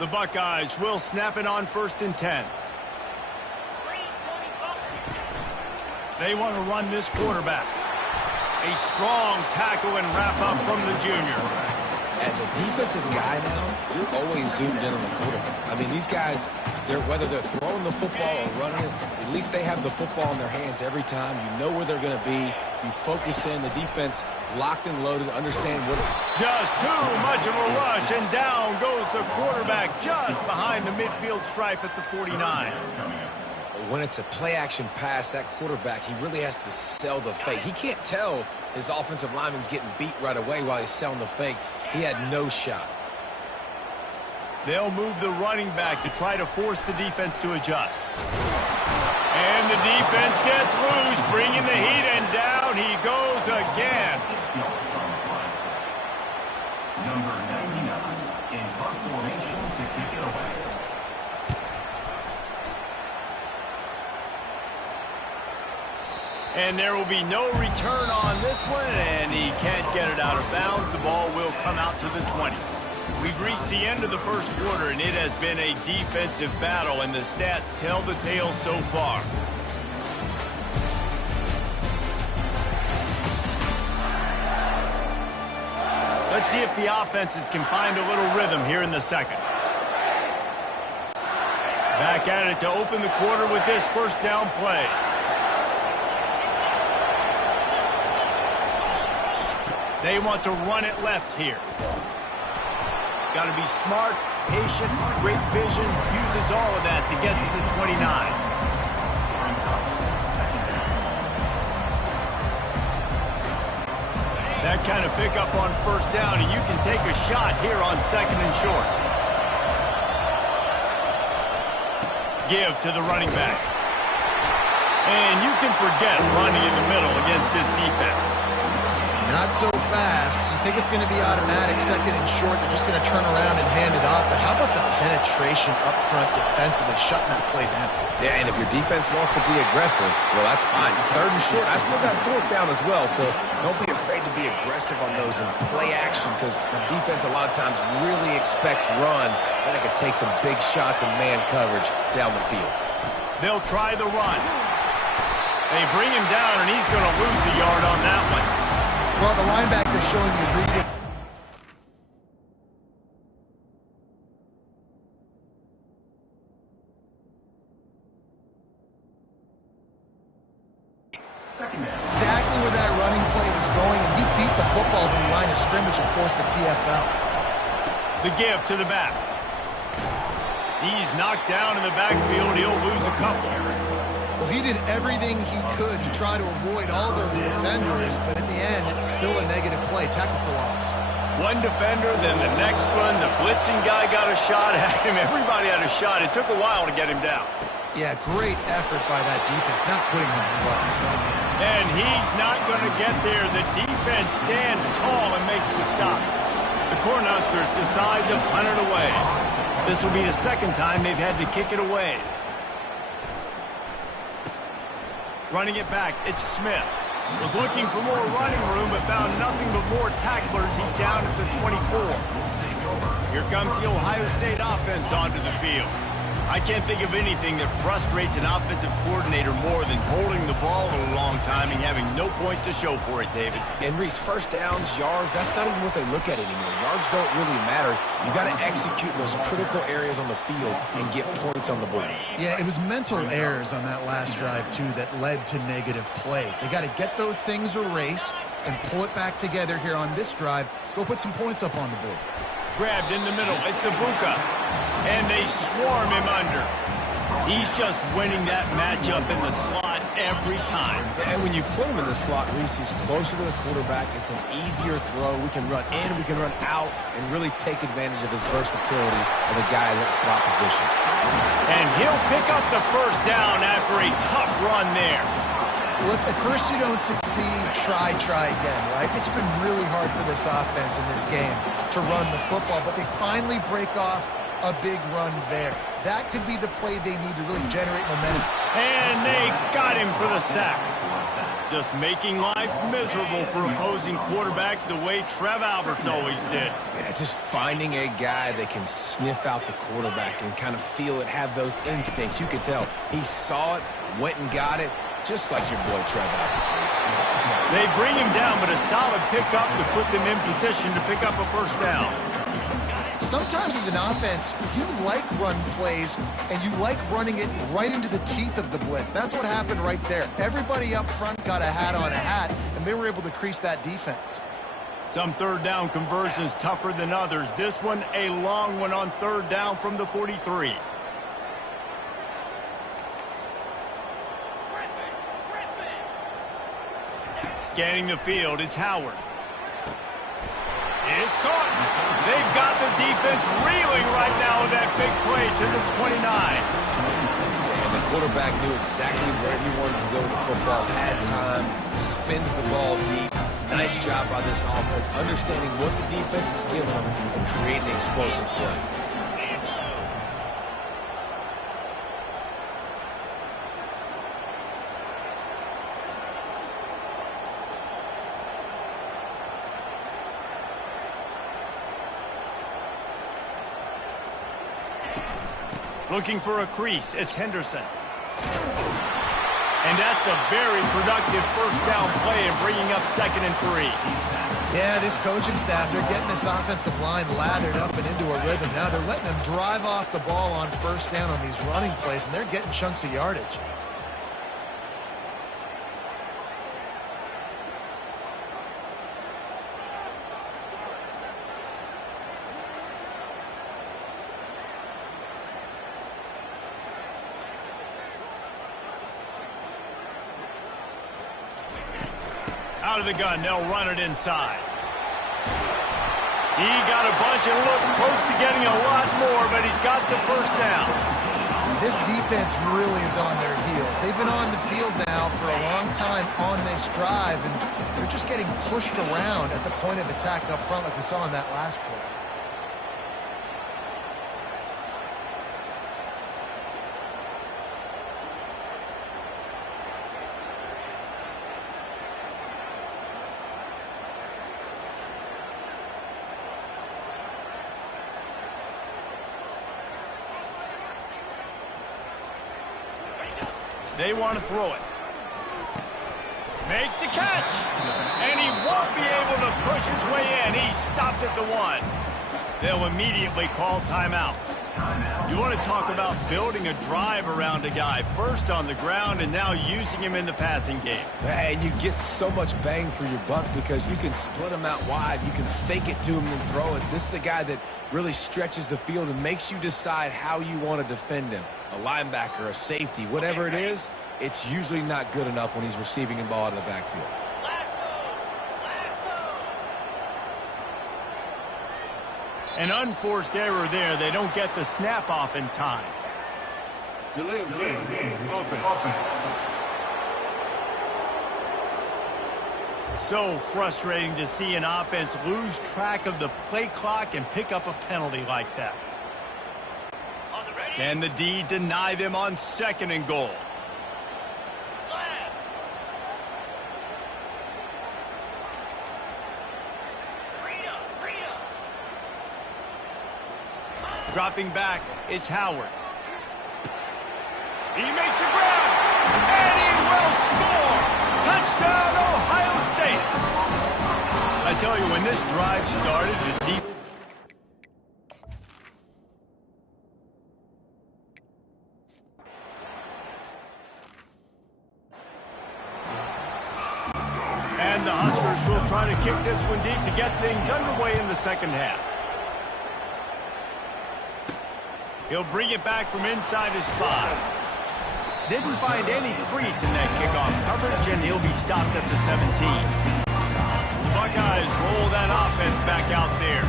The Buckeyes will snap it on 1st and 10. They want to run this quarterback. A strong tackle and wrap up from the junior. As a defensive guy now, you're always zoomed in on the quarterback. I mean, these guys, whether they're throwing the football or running it, at least they have the football in their hands every time. You know where they're going to be. You focus in. The defense locked and loaded, understand what. Just too much of a rush, and down goes the quarterback just behind the midfield stripe at the 49. When it's a play-action pass, that quarterback, he really has to sell the fake. He can't tell his offensive lineman's getting beat right away while he's selling the fake. He had no shot. They'll move the running back to try to force the defense to adjust. And the defense gets loose, bringing the heat, and down he goes again. Number 99 in punt formation to kick it away. And there will be no return on this one, and he can't get it out of bounds. The ball will come out to the 20. We've reached the end of the first quarter, and it has been a defensive battle, and the stats tell the tale so far. Let's see if the offenses can find a little rhythm here in the second. Back at it to open the quarter with this first down play. They want to run it left here. Got to be smart, patient, great vision. Uses all of that to get to the 29. That kind of pickup on first down, and you can take a shot here on 2nd and short. Give to the running back. And you can forget running in the middle against this defense. Not so fast. You think it's going to be automatic, 2nd and short. They're just going to turn around and hand it off. But how about the penetration up front defensively, shutting that play down? Yeah, and if your defense wants to be aggressive, well, that's fine. 3rd and short, I still got 4th down as well. So don't be afraid to be aggressive on those and play action, because defense a lot of times really expects run. Then it can take some big shots and man coverage down the field. They'll try the run. They bring him down, and he's going to lose a yard on that one. Well, the linebacker showing you reading. Exactly where that running play was going, and he beat the football to the line of scrimmage and forced the TFL. The give to the back. He's knocked down in the backfield. He'll lose a couple. Well, he did everything he could to try to avoid all those defenders, but in the end, it's still a negative play. Tackle for loss. One defender, then the next one. The blitzing guy got a shot at him. Everybody had a shot. It took a while to get him down. Yeah, great effort by that defense, not quitting on the play. And he's not going to get there. The defense stands tall and makes the stop. The Cornhuskers decide to punt it away. This will be the 2nd time they've had to kick it away. Running it back, it's Smith. Was looking for more running room, but found nothing but more tacklers. He's down at the 24. Here comes the Ohio State offense onto the field. I can't think of anything that frustrates an offensive coordinator more than holding the ball a long time and having no points to show for it, David. And Reese, first downs, yards, that's not even what they look at anymore. Yards don't really matter. You got to execute those critical areas on the field and get points on the board. Yeah, it was mental errors on that last drive, too, that led to negative plays. They got to get those things erased and pull it back together here on this drive. Go put some points up on the board. Grabbed in the middle. It's Ibuka. And they swarm him under. He's just winning that matchup in the slot every time. And when you put him in the slot, Reese, he's closer to the quarterback. It's an easier throw. We can run in, we can run out, and really take advantage of his versatility of the guy in that slot position. And he'll pick up the first down after a tough run there. Look, at first you don't succeed, try again, right? It's been really hard for this offense in this game to run the football, but they finally break off a big run there. That could be the play they need to really generate momentum. And they got him for the sack. Just making life miserable for opposing quarterbacks the way Trev Alberts always did. Yeah, just finding a guy that can sniff out the quarterback and kind of feel it, have those instincts. You could tell he saw it, went and got it, just like your boy Trev Alberts was. They bring him down, but a solid pickup to put them in position to pick up a first down. Sometimes as an offense, you like run plays, and you like running it right into the teeth of the blitz. That's what happened right there. Everybody up front got a hat on a hat, and they were able to crease that defense. Some third down conversions tougher than others. This one, a long one on third down from the 43. Scanning the field, it's Howard. It's caught. They've got the defense reeling right now with that big play to the 29. And the quarterback knew exactly where he wanted to go with the football, had time, spins the ball deep. Nice job by this offense, understanding what the defense is giving them and creating an explosive play. Looking for a crease, it's Henderson. And that's a very productive first down play and bringing up 2nd and 3. Yeah, this coaching staff, they're getting this offensive line lathered up and into a rhythm. Now they're letting them drive off the ball on first down on these running plays, and they're getting chunks of yardage. Out of the gun, they'll run it inside. He got a bunch and looked close to getting a lot more, but he's got the first down. This defense really is on their heels. They've been on the field now for a long time on this drive, and they're just getting pushed around at the point of attack up front like we saw in that last play. They want to throw it. Makes the catch. And he won't be able to push his way in. He stopped at the 1. They'll immediately call timeout. You want to talk about building a drive around a guy. First on the ground and now using him in the passing game. And you get so much bang for your buck because you can split him out wide. You can fake it to him and throw it. This is the guy that really stretches the field and makes you decide how you want to defend him. A linebacker, a safety, whatever it is, it's usually not good enough when he's receiving the ball out of the backfield. An unforced error there. They don't get the snap off in time. Delay of game. Offense. So frustrating to see an offense lose track of the play clock and pick up a penalty like that. Can the D deny them on 2nd and goal? Dropping back, it's Howard. He makes a grab, and he will score! Touchdown, Ohio State! I tell you, when this drive started, the deep... And the Huskers will try to kick this one deep to get things underway in the second half. He'll bring it back from inside his 5. Didn't find any crease in that kickoff coverage, and he'll be stopped at the 17. The Buckeyes roll that offense back out there.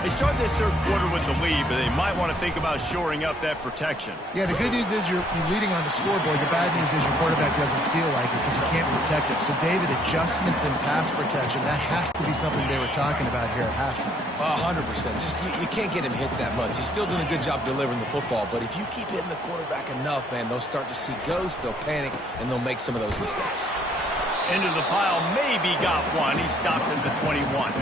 They start this third quarter with the lead, but they might want to think about shoring up that protection. Yeah, the good news is you're leading on the scoreboard. The bad news is your quarterback doesn't feel like it because you can't protect him. So, David, adjustments in pass protection, that has to be something they were talking about here at halftime. 100%. Just you can't get him hit that much. He's still doing a good job delivering the football, but if you keep hitting the quarterback enough, man, they'll start to see ghosts, they'll panic, and they'll make some of those mistakes. Into the pile, maybe got one. He stopped at the 21.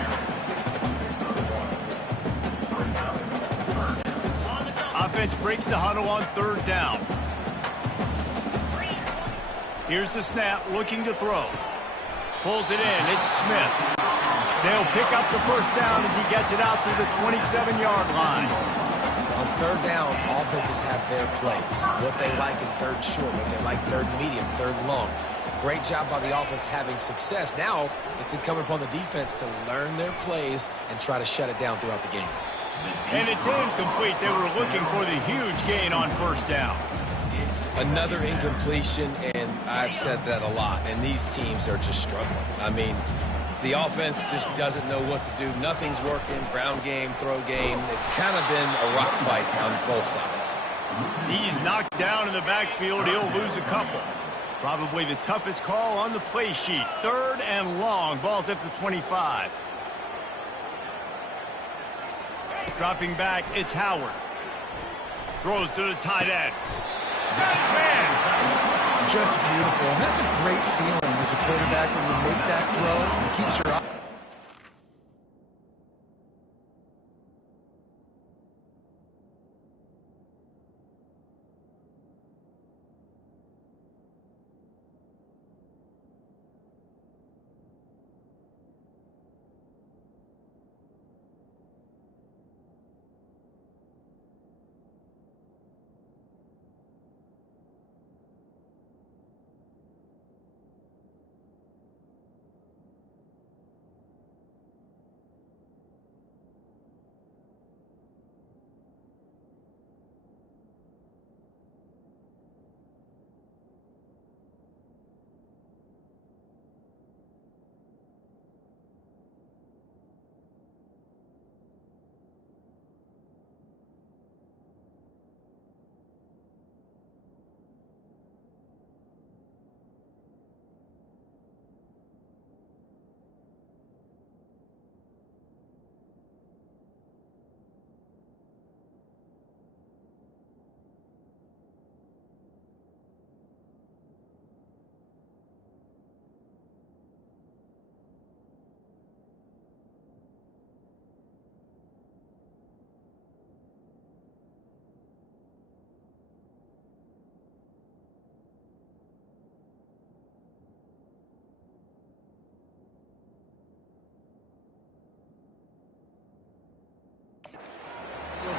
Offense breaks the huddle on third down. Here's the snap, looking to throw. Pulls it in, it's Smith. They'll pick up the first down as he gets it out to the 27-yard line. On third down, offenses have their plays. What they like in third short, what they like third medium, third long. Great job by the offense having success. Now, it's incumbent upon the defense to learn their plays and try to shut it down throughout the game. And it's incomplete. They were looking for the huge gain on first down. Another incompletion, and I've said that a lot, and these teams are just struggling. I mean, the offense just doesn't know what to do. Nothing's working. Ground game, throw game. It's kind of been a rock fight on both sides. He's knocked down in the backfield. He'll lose a couple. Probably the toughest call on the play sheet. Third and long. Ball's at the 25. Dropping back, it's Howard. Throws to the tight end. Got his man. Just beautiful. And that's a great feeling as a quarterback when you make that throw. It keeps your eye.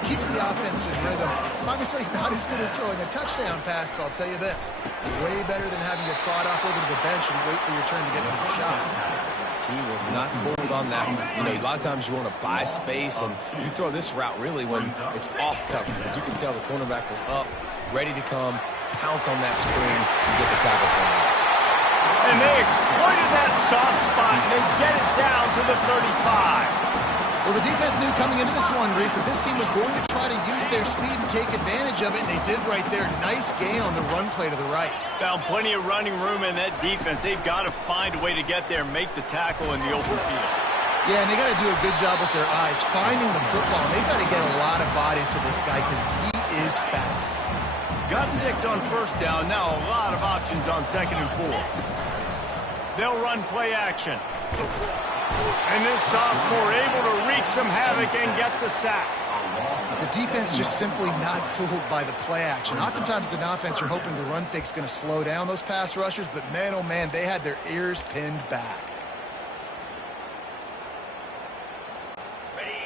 Keeps the offense in rhythm. Obviously not as good as throwing a touchdown pass, but I'll tell you this. Way better than having to trot off over to the bench and wait for your turn to get another shot. He was not fooled on that one. You know, a lot of times you want to buy space, and you throw this route really when it's off coverage. Because you can tell the cornerback was up, ready to come, pounce on that screen, and get the tackle for him. And they exploited that soft spot, and they get it down to the 35. Well, the defense knew coming into this one, Reese, that this team was going to try to use their speed and take advantage of it, and they did right there. Nice gain on the run play to the right. Found plenty of running room in that defense. They've got to find a way to get there, make the tackle in the open field. Yeah, and they got to do a good job with their eyes, finding the football. And they've got to get a lot of bodies to this guy because he is fast. Got 6 on first down. Now a lot of options on 2nd and 4. They'll run play action. And this sophomore able to wreak some havoc and get the sack. The defense just simply not fooled by the play action. Oftentimes as an offense, you're hoping the run fake's going to slow down those pass rushers, but man, oh man, they had their ears pinned back.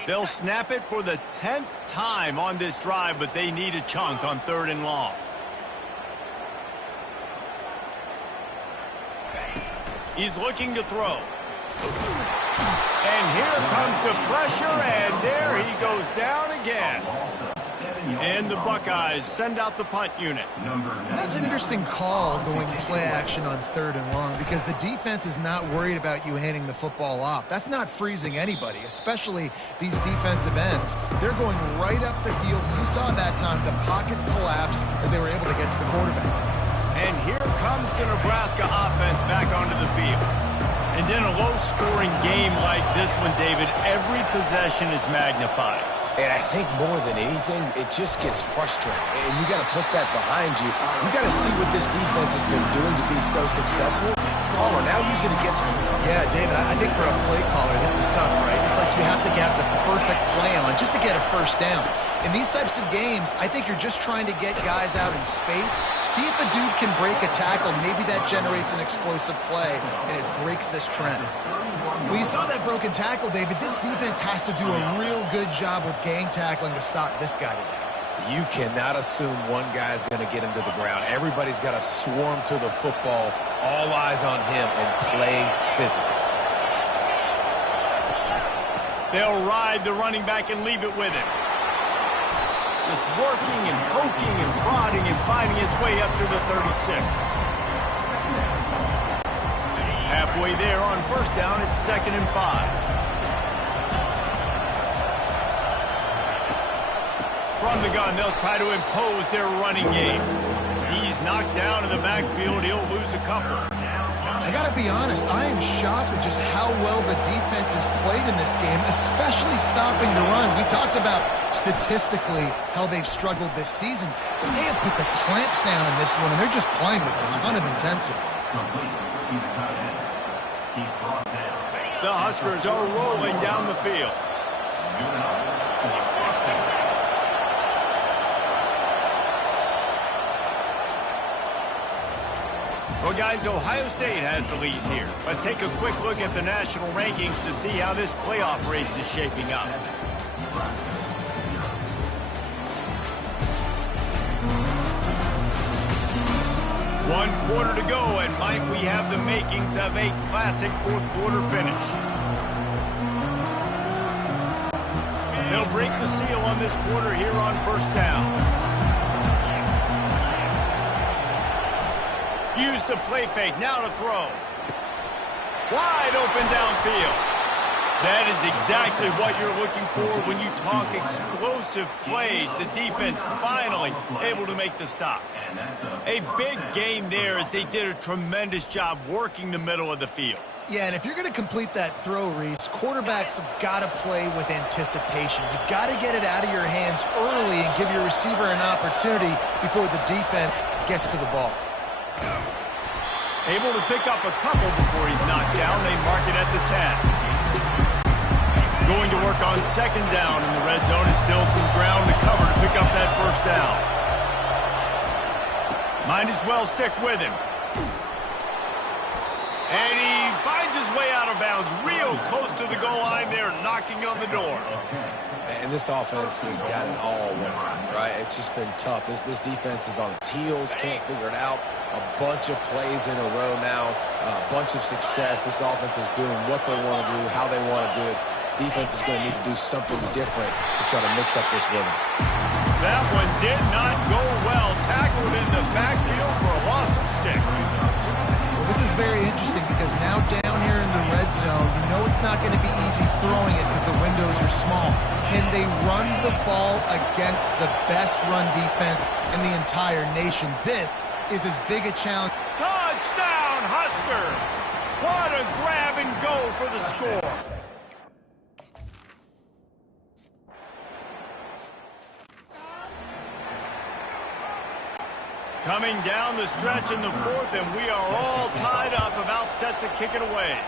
They'll snap it for the 10th time on this drive, but they need a chunk on 3rd and long. He's looking to throw. And here comes the pressure, and there he goes down again. And the Buckeyes send out the punt unit. That's an interesting call going play action on 3rd and long because the defense is not worried about you handing the football off. That's not freezing anybody, especially these defensive ends. They're going right up the field. You saw that time the pocket collapse as they were able to get to the quarterback. And here comes the Nebraska offense back onto the field. And in a low-scoring game like this one, David, every possession is magnified. And I think more than anything, it just gets frustrating. And you got to put that behind you. You got to see what this defense has been doing to be so successful. caller. Now use it against him. Yeah, David, I think for a play caller, this is tough, right? It's like you have to have the perfect play on just to get a first down. In these types of games, I think you're just trying to get guys out in space, see if a dude can break a tackle. Maybe that generates an explosive play, and it breaks this trend. Well, you saw that broken tackle, David. This defense has to do a real good job with gang tackling to stop this guy today. You cannot assume one guy's going to get him to the ground. Everybody's got to swarm to the football, all eyes on him, and play physical. They'll ride the running back and leave it with him. Just working and poking and prodding and finding his way up to the 36. Halfway there on first down, it's 2nd and 5. From the gun, they'll try to impose their running game. He's knocked down in the backfield. He'll lose a couple. I got to be honest, I am shocked at just how well the defense has played in this game, especially stopping the run. We talked about statistically how they've struggled this season, but they have put the clamps down in this one, and they're just playing with a ton of intensity. The Huskers are rolling down the field. Well, guys, Ohio State has the lead here. Let's take a quick look at the national rankings to see how this playoff race is shaping up. One quarter to go, and Mike, we have the makings of a classic fourth-quarter finish. They'll break the seal on this quarter here on first down. Use the play fake, now to throw. Wide open downfield. That is exactly what you're looking for when you talk explosive plays. The defense finally able to make the stop. A big gain there as they did a tremendous job working the middle of the field. Yeah, and if you're going to complete that throw, Reese, quarterbacks have got to play with anticipation. You've got to get it out of your hands early and give your receiver an opportunity before the defense gets to the ball. Able to pick up a couple before he's knocked down. They mark it at the 10. Going to work on second down in the red zone. Is still some ground to cover to pick up that first down. Might as well stick with him. And he finds his way out of bounds real close to the goal line there, knocking on the door. And this offense has got it all wrong, right? It's just been tough. This defense is on its heels, can't figure it out. A bunch of plays in a row now, a bunch of success. This offense is doing what they want to do, how they want to do it. Defense is going to need to do something different to try to mix up this rhythm. That one did not go well. Tackled in the backfield for a loss of 6. Well, this is very interesting because now down here in the red zone, you know it's not going to be easy throwing it because the windows are small. Can they run the ball against the best run defense in the entire nation? This is as big a challenge. Touchdown, Husker! What a grab and go for the score. Coming down the stretch in the fourth, and we are all tied up, about set to kick it away.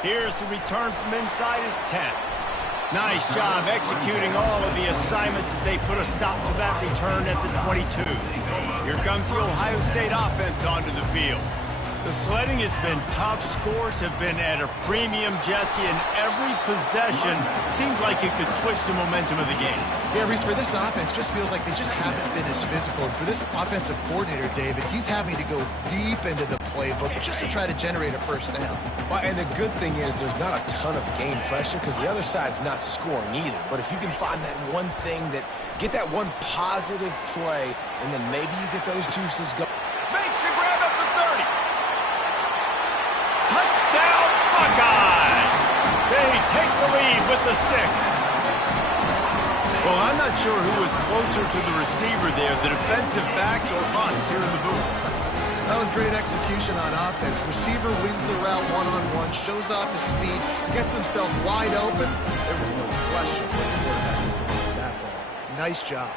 Here's the return from inside his 10. Nice job executing all of the assignments as they put a stop to that return at the 22. Here comes the Ohio State offense onto the field. The sledding has been tough. Scores have been at a premium, Jesse, and every possession seems like it could switch the momentum of the game. Yeah, Reese, for this offense, just feels like they just haven't been as physical. And for this offensive coordinator, David, he's having to go deep into the playbook just to try to generate a first down. Well, and the good thing is there's not a ton of game pressure because the other side's not scoring either. But if you can find that one thing that, get that one positive play, and then maybe you get those juices going. Makes the grab at the 30. Touchdown, Buckeyes! They take the lead with the 6. Well, I'm not sure who was closer to the receiver there, the defensive backs or us here in the booth. That was great execution on offense. Receiver wins the route one-on-one, shows off his speed, gets himself wide open. There was no question that the quarterback was going to get that ball. Nice job.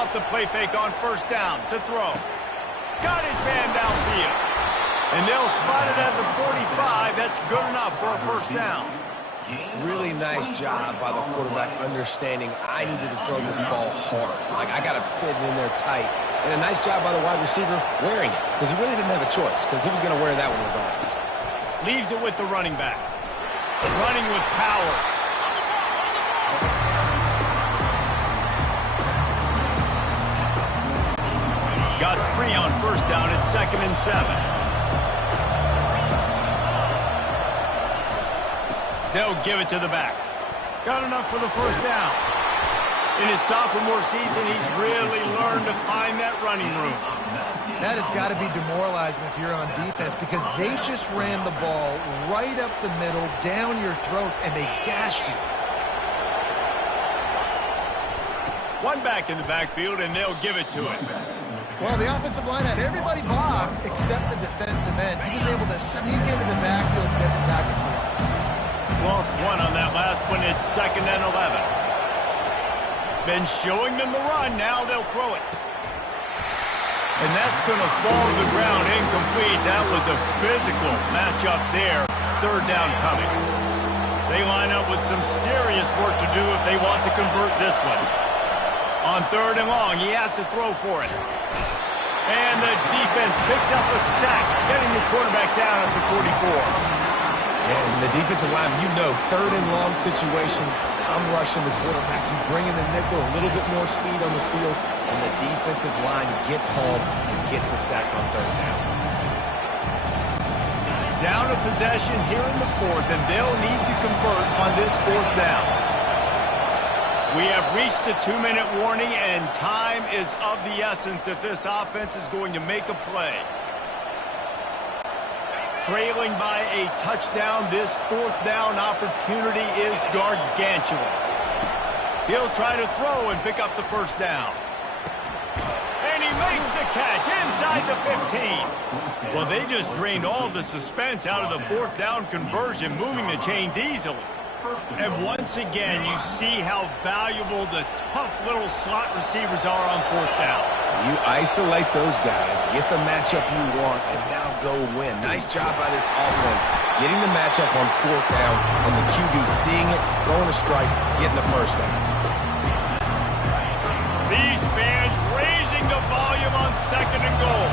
Off the play fake on first down to throw. Got his man downfield. And they'll spot it at the 45. That's good enough for a first down. Really nice job by the quarterback understanding I needed to throw this ball hard. Like, I got to fit it in there tight. And a nice job by the wide receiver wearing it, because he really didn't have a choice, because he was going to wear that one regardless. Leaves it with the running back. Running with power. Got 3 on first down at 2nd and 7. They'll give it to the back. Got enough for the first down. In his sophomore season, he's really learned to find that running room. That has got to be demoralizing if you're on defense, because they just ran the ball right up the middle, down your throats, and they gashed you. One back in the backfield, and they'll give it to him. Well, the offensive line had everybody blocked except the defensive end. He was able to sneak into the backfield and get the tackle for loss. Lost 1 on that last one. It's 2nd and 11. Been showing them the run. Now they'll throw it. And that's going to fall to the ground incomplete. That was a physical matchup there. 3rd down coming. They line up with some serious work to do if they want to convert this one. On 3rd and long, he has to throw for it. And the defense picks up a sack, getting the quarterback down at the 44. And the defensive line, you know, 3rd and long situations, I'm rushing the quarterback. You bring in the nickel, a little bit more speed on the field, and the defensive line gets home and gets the sack on 3rd down. Down a possession here in the 4th, and they'll need to convert on this 4th down. We have reached the 2-minute warning, and time is of the essence if this offense is going to make a play. Trailing by a touchdown, this 4th down opportunity is gargantuan. He'll try to throw and pick up the first down. And he makes the catch inside the 15. Well, they just drained all the suspense out of the 4th down conversion, moving the chains easily. And once again, you see how valuable the tough little slot receivers are on 4th down. You isolate those guys, get the matchup you want, and now go win. Nice job by this offense, getting the matchup on 4th down, and the QB seeing it, throwing a strike, getting the first down. These fans raising the volume on 2nd and goal.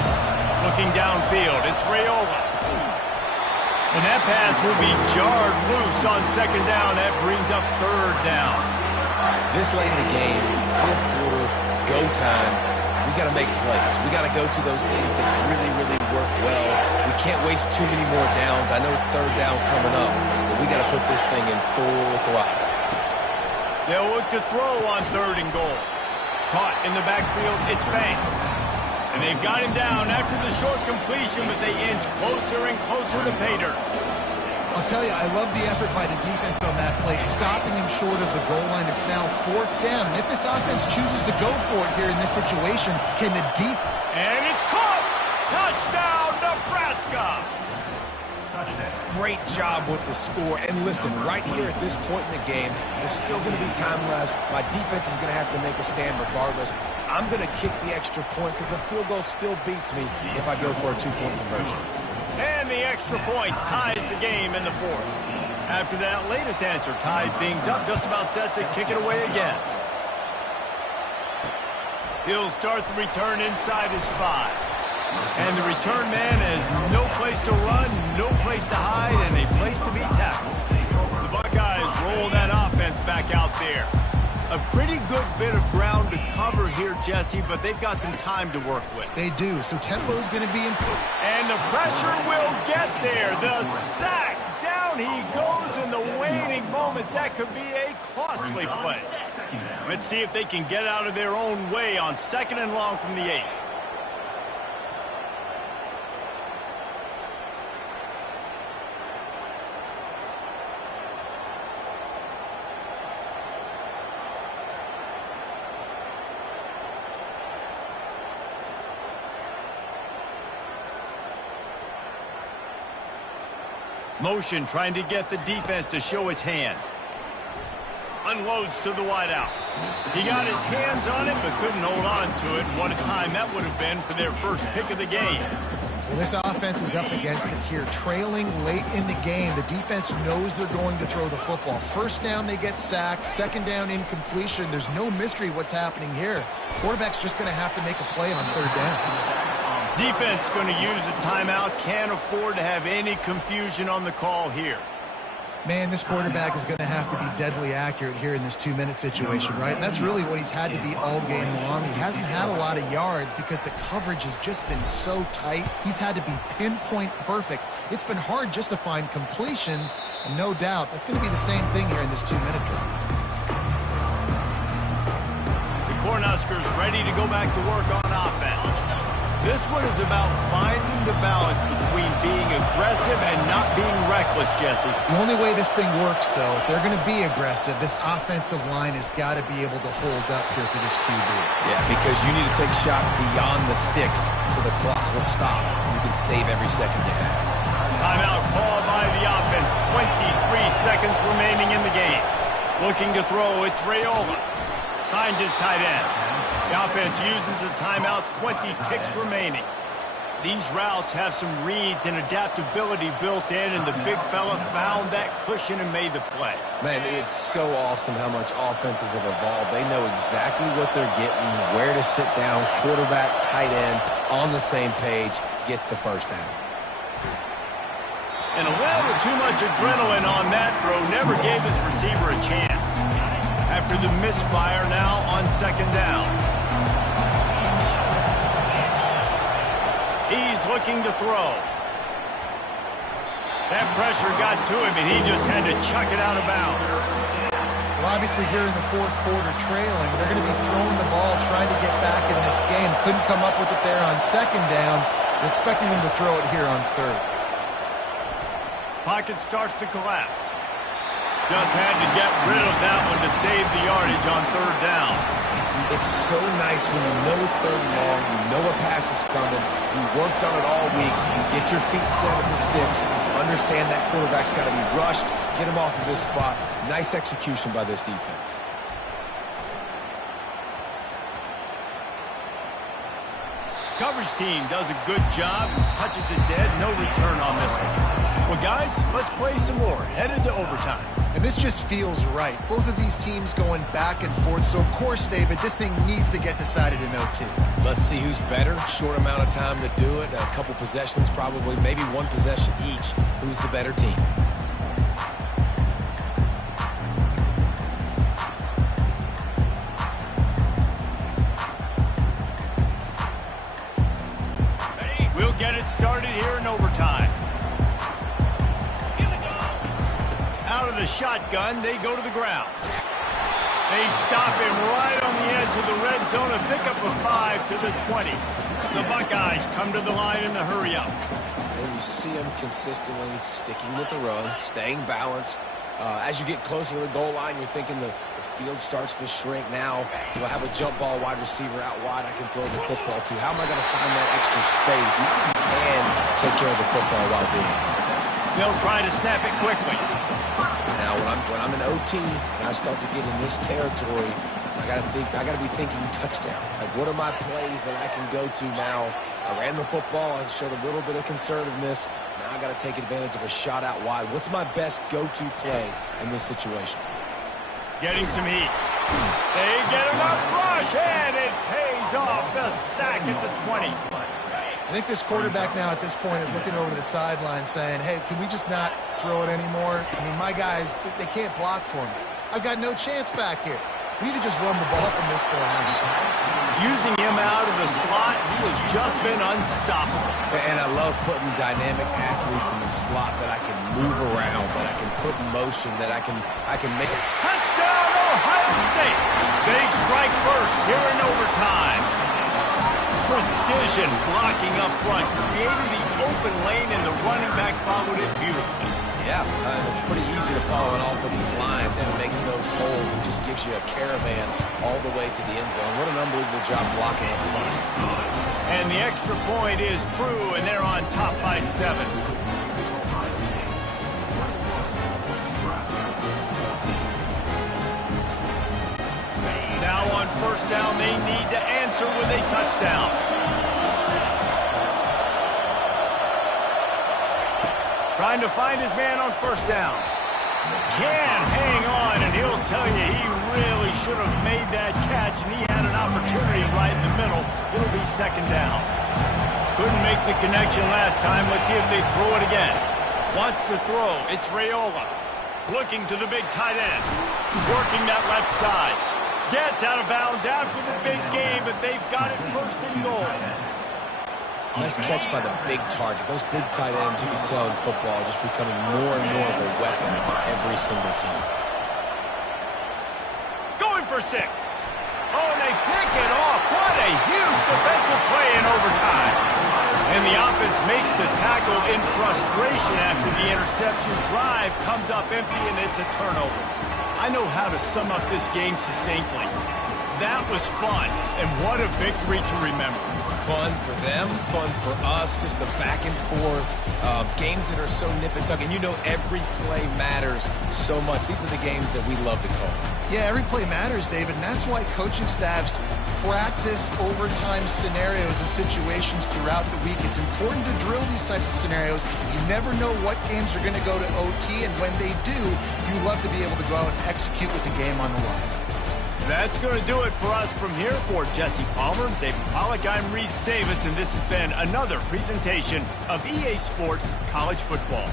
Looking downfield, it's Raiola. And that pass will be jarred loose on 2nd down. That brings up 3rd down. This late in the game, 4th quarter, go time. We got to make plays. We got to go to those things that really, really work well. We can't waste too many more downs. I know it's 3rd down coming up, but we got to put this thing in full throttle. They'll look to throw on 3rd and goal. Caught in the backfield, it's Banks. And they've got him down after the short completion, but they inch closer and closer to pay dirt. I'll tell you, I love the effort by the defense on that play, stopping him short of the goal line. It's now 4th down. And if this offense chooses to go for it here in this situation, can the defense... And it's caught! Touchdown, Nebraska! Great job with the score. And listen, right here at this point in the game, there's still going to be time left. My defense is going to have to make a stand regardless. I'm going to kick the extra point because the field goal still beats me if I go for a 2-point conversion. And the extra point ties the game in the 4th. After that latest answer tied things up, just about set to kick it away again. He'll start the return inside his 5. And the return man has no place to run, no place to hide, and a place to be tackled. The Buckeyes roll that offense back out there. A pretty good bit of ground to cover here, Jesse, but they've got some time to work with. They do, so tempo's going to be important. And the pressure will get there. The sack. Down he goes in the waning moments. That could be a costly play. Let's see if they can get out of their own way on 2nd and long from the 8. Motion trying to get the defense to show its hand. Unloads to the wideout. He got his hands on it, but couldn't hold on to it. What a time that would have been for their first pick of the game. Well, this offense is up against it here. Trailing late in the game, the defense knows they're going to throw the football. First down, they get sacked. Second down, incompletion. There's no mystery what's happening here. Quarterback's just going to have to make a play on third down. Defense going to use a timeout. Can't afford to have any confusion on the call here. Man, this quarterback is going to have to be deadly accurate here in this 2-minute situation, right? And that's really what he's had to be all game long. He hasn't had a lot of yards because the coverage has just been so tight. He's had to be pinpoint perfect. It's been hard just to find completions, and no doubt that's going to be the same thing here in this 2-minute drive. The Cornhuskers ready to go back to work on offense. This one is about finding the balance between being aggressive and not being reckless, Jesse. The only way this thing works, though, if they're going to be aggressive, this offensive line has got to be able to hold up here for this QB. Yeah, because you need to take shots beyond the sticks so the clock will stop. You can save every second you have. Timeout called by the offense. 23 seconds remaining in the game. Looking to throw, it's Raiola. Finds his tight end. The offense uses a timeout, 20 ticks remaining. These routes have some reads and adaptability built in, and the big fella found that cushion and made the play. Man, it's so awesome how much offenses have evolved. They know exactly what they're getting, where to sit down, quarterback, tight end, on the same page, gets the first down. And a little too much adrenaline on that throw never gave his receiver a chance. After the misfire now on second down. He's looking to throw. That pressure got to him, and he just had to chuck it out of bounds. Well, obviously here in the fourth quarter trailing, they're going to be throwing the ball, trying to get back in this game. Couldn't come up with it there on second down. They're expecting them to throw it here on third. Pocket starts to collapse. Just had to get rid of that one to save the yardage on third down. It's so nice when you know it's third and long, you know a pass is coming, you worked on it all week, you get your feet set at the sticks, understand that quarterback's got to be rushed, get him off of this spot. Nice execution by this defense. Coverage team does a good job, touches it dead, no return on this one. Well, guys, let's play some more. Headed to overtime. And this just feels right. Both of these teams going back and forth. So, of course, David, this thing needs to get decided in OT. Let's see who's better. Short amount of time to do it. A couple possessions probably, maybe one possession each. Who's the better team? We'll get it started here in overtime. Out of the shotgun, they go to the ground. They stop him right on the edge of the red zone and pick up a 5 to the 20. The Buckeyes come to the line in the hurry-up. And you see them consistently sticking with the run, staying balanced. As you get closer to the goal line, you're thinking the field starts to shrink now. Do I have a jump ball wide receiver out wide I can throw the football to? How am I going to find that extra space and take care of the football while doing it? They'll try to snap it quickly. Now, when I'm in OT and I start to get in this territory, I got to be thinking touchdown. Like, what are my plays that I can go to now? I ran the football. I showed a little bit of conservativeness. Now I got to take advantage of a shot out wide. What's my best go-to play in this situation? Getting some heat. They get enough rush, and it pays off. The sack at the 20. I think this quarterback now at this point is looking over the sideline saying, hey, can we just not throw it anymore? I mean, my guys, they can't block for me. I've got no chance back here. We need to just run the ball from this point on. Using him out of the slot, he has just been unstoppable. And I love putting dynamic athletes in the slot that I can move around, that I can put in motion, that I can make it. Touchdown, Ohio State! They strike first here in overtime. Precision blocking up front, created the open lane, and the running back followed it beautifully. Yeah, it's pretty easy to follow an offensive line that makes those holes and just gives you a caravan all the way to the end zone. What an unbelievable job blocking up front. And the extra point is true, and they're on top by 7. need to answer with a touchdown. Trying to find his man on first down. Can't hang on, and he'll tell you he really should have made that catch, and he had an opportunity right in the middle. It'll be second down. Couldn't make the connection last time. Let's see if they throw it again. Wants to throw. It's Raiola. Looking to the big tight end. Working that left side. Gets out of bounds after the big game, but they've got it first and goal. Nice catch by the big target. Those big tight ends, you can tell in football, are just becoming more and more of a weapon for every single team. Going for 6. Oh, and they pick it off. What a huge defensive play in overtime. And the offense makes the tackle in frustration after the interception. Drive comes up empty, and it's a turnover. I know how to sum up this game succinctly. That was fun, and what a victory to remember. Fun for them, fun for us, just the back and forth, games that are so nip and tuck. And you know every play matters so much. These are the games that we love to call. Yeah, every play matters, David, and that's why coaching staffs practice overtime scenarios and situations throughout the week. It's important to drill these types of scenarios. You never know what games are going to go to OT, and when they do, you love to be able to go out and execute with the game on the line. That's going to do it for us from here. For Jesse Palmer, David Pollack, I'm Reese Davis, and this has been another presentation of EA Sports College Football.